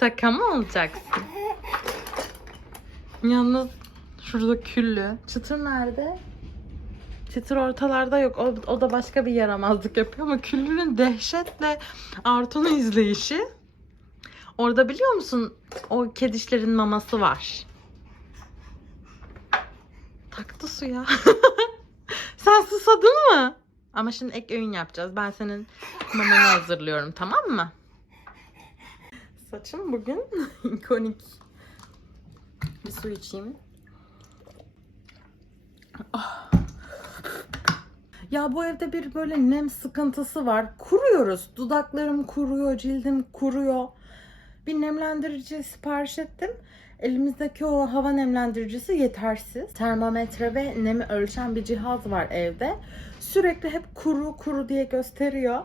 Saka mı olacaksın? Yalnız şurada küllü. Çıtır nerede? Çıtır ortalarda yok. O, o da başka bir yaramazlık yapıyor ama küllünün dehşetle Artun'u izleyişi. Orada biliyor musun o kedişlerin maması var. Taktı suya. Sen susadın mı? Ama şimdi ek öğün yapacağız. Ben senin mamanı hazırlıyorum tamam mı? Saçım bugün ikonik. Bir su içeyim. Ah. Ya bu evde bir böyle nem sıkıntısı var. Kuruyoruz. Dudaklarım kuruyor, cildim kuruyor. Bir nemlendirici sipariş ettim. Elimizdeki o hava nemlendiricisi yetersiz. Termometre ve nemi ölçen bir cihaz var evde. Sürekli hep kuru kuru diye gösteriyor.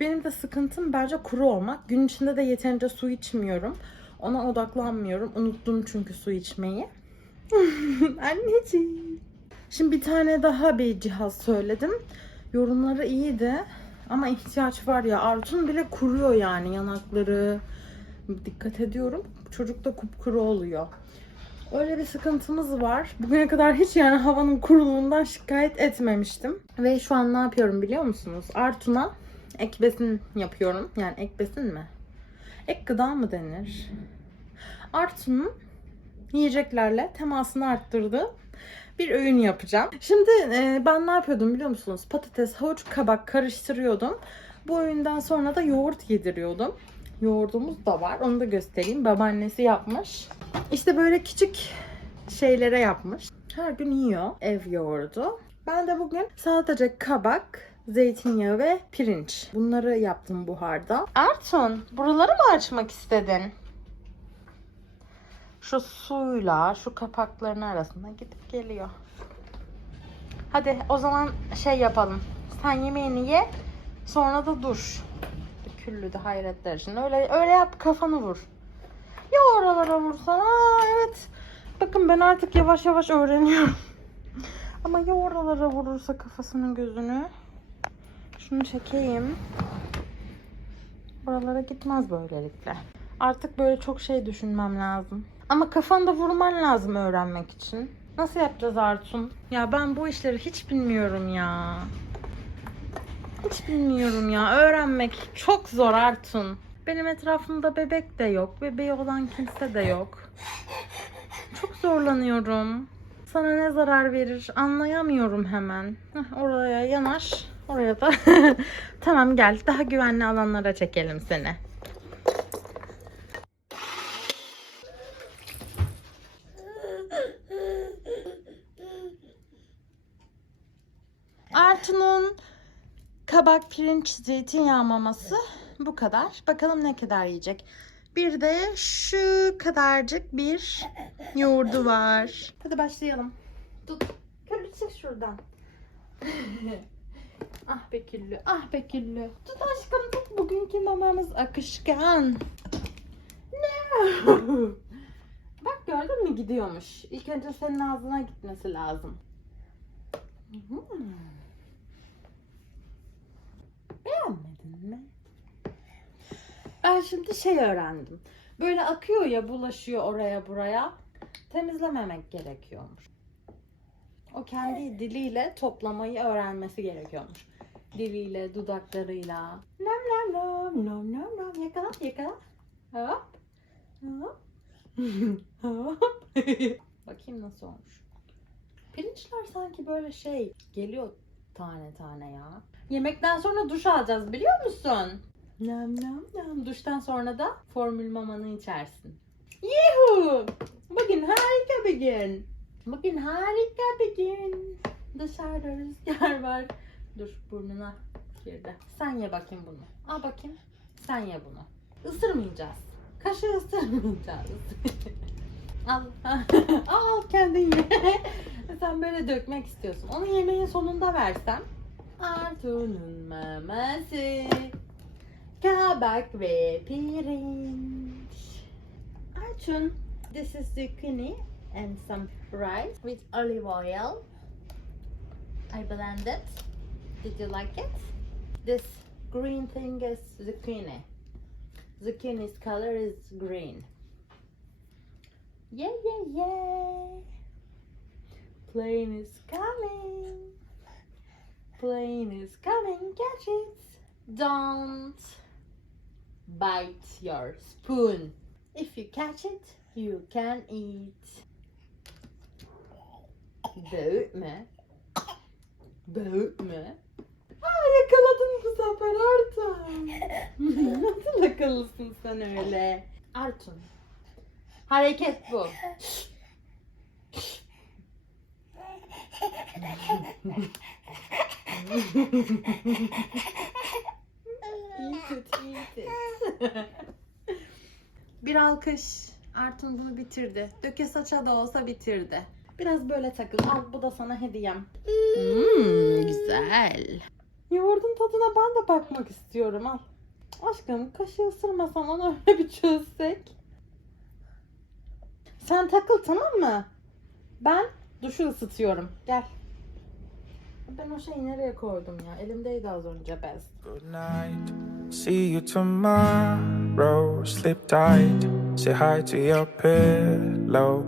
Benim de sıkıntım bence kuru olmak. Gün içinde de yeterince su içmiyorum. Ona odaklanmıyorum. Unuttum çünkü su içmeyi. Anneciğim. Şimdi bir tane daha bir cihaz söyledim. Yorumları iyiydi. Ama ihtiyaç var ya. Artun bile kuruyor yani yanakları. Dikkat ediyorum. Çocuk da kupkuru oluyor. Öyle bir sıkıntımız var. Bugüne kadar hiç yani havanın kuruluğundan şikayet etmemiştim. Ve şu an ne yapıyorum biliyor musunuz? Artun'a ek besin yapıyorum. Yani ek besin mi? Ek gıda mı denir? Artun'un yiyeceklerle temasını arttırdığı bir öğün yapacağım. Şimdi e, ben ne yapıyordum biliyor musunuz? Patates, havuç, kabak karıştırıyordum. Bu öğünden sonra da yoğurt yediriyordum. Yoğurdumuz da var. Onu da göstereyim. Babaannesi yapmış. İşte böyle küçük şeylere yapmış. Her gün yiyor ev yoğurdu. Ben de bugün sadece kabak, zeytinyağı ve pirinç. Bunları yaptım buharda. Erton, buraları mı açmak istedin? Şu suyla şu kapakların arasında gidip geliyor. Hadi o zaman şey yapalım. Sen yemeğini ye, sonra da duş. Küllü de hayretler için. Öyle öyle yap kafanı vur. Ya oralara vursan. Aa evet. Bakın ben artık yavaş yavaş öğreniyorum. Ama ya oralara vurursa kafasının gözünü. Şunu çekeyim. Buralara gitmez böylelikle. Artık böyle çok şey düşünmem lazım. Ama kafanda vurman lazım öğrenmek için. Nasıl yapacağız Artun? Ya ben bu işleri hiç bilmiyorum ya. Hiç bilmiyorum ya. Öğrenmek çok zor Artun. Benim etrafımda bebek de yok. Bebeği olan kimse de yok. Çok zorlanıyorum. Sana ne zarar verir anlayamıyorum hemen. Heh, oraya yanaş. Oraya da. tamam gel. Daha güvenli alanlara çekelim seni. Artun'un kabak, pirinç, zeytinyağı maması bu kadar. Bakalım ne kadar yiyecek. Bir de şu kadarcık bir yoğurdu var. Hadi başlayalım. Tut. Çık şuradan. ah be küllü, ah be küllü. Tut aşkım tut. Bugünkü mamamız akışkan. Ne? Bak gördün mü gidiyormuş. İlk önce senin ağzına gitmesi lazım. Beğenmedin mi? Ben şimdi şey öğrendim. Böyle akıyor ya bulaşıyor oraya buraya. Temizlememek gerekiyormuş. O kendi diliyle toplamayı öğrenmesi gerekiyormuş. Diliyle, dudaklarıyla. Nam nam nam nam nam nam. Yakala yakala. Hop. Hop. Hop. Bakayım nasıl olmuş. Pirinçler sanki böyle şey geliyor tane tane ya. Yemekten sonra duş alacağız biliyor musun? Nam nam nam. Duştan sonra da formül mamanı içersin. Yuhu! Bugün harika bir gün. Bugün harika bir gün. Dışarıda rüzgar var. Dur burnuna girdi. Sen ye bakayım bunu. Al bakayım. Sen ye bunu. Isırmayacağız. Kaşığı ısırmayacağız. al. al kendin ye. Sen böyle dökmek istiyorsun. Onu yemeğin sonunda versem. Artu'nun maması. Kabak ve pirinç. Archun, this is zucchini and some rice with olive oil. I blended. Did you like it? This green thing is zucchini. Zucchini's color is green. Yeah, yeah, yeah. Plane is coming. Plane is coming. Catch it. Don't bite your spoon. If you catch it, you can eat. Böğürtme. Böğürtme. Aa yakaladın bu sefer Artun. Nasıl akıllısın sen öyle? Artun. Hareket bu. eat it, eat it. Bir alkış. Artun bunu bitirdi. Döke saça da olsa bitirdi. Biraz böyle takıl. Al bu da sana hediyem. Hmm, güzel. Yoğurdun tadına ben de bakmak istiyorum. Al. Aşkım kaşığı ısırmasan onu öyle bir çözsek. Sen takıl tamam mı? Ben duşu ısıtıyorum. Gel. Ben o şeyi nereye koydum ya? Elimdeydi az önce bez. Good night. See you tomorrow. Sleep tight. Say hi to your pillow.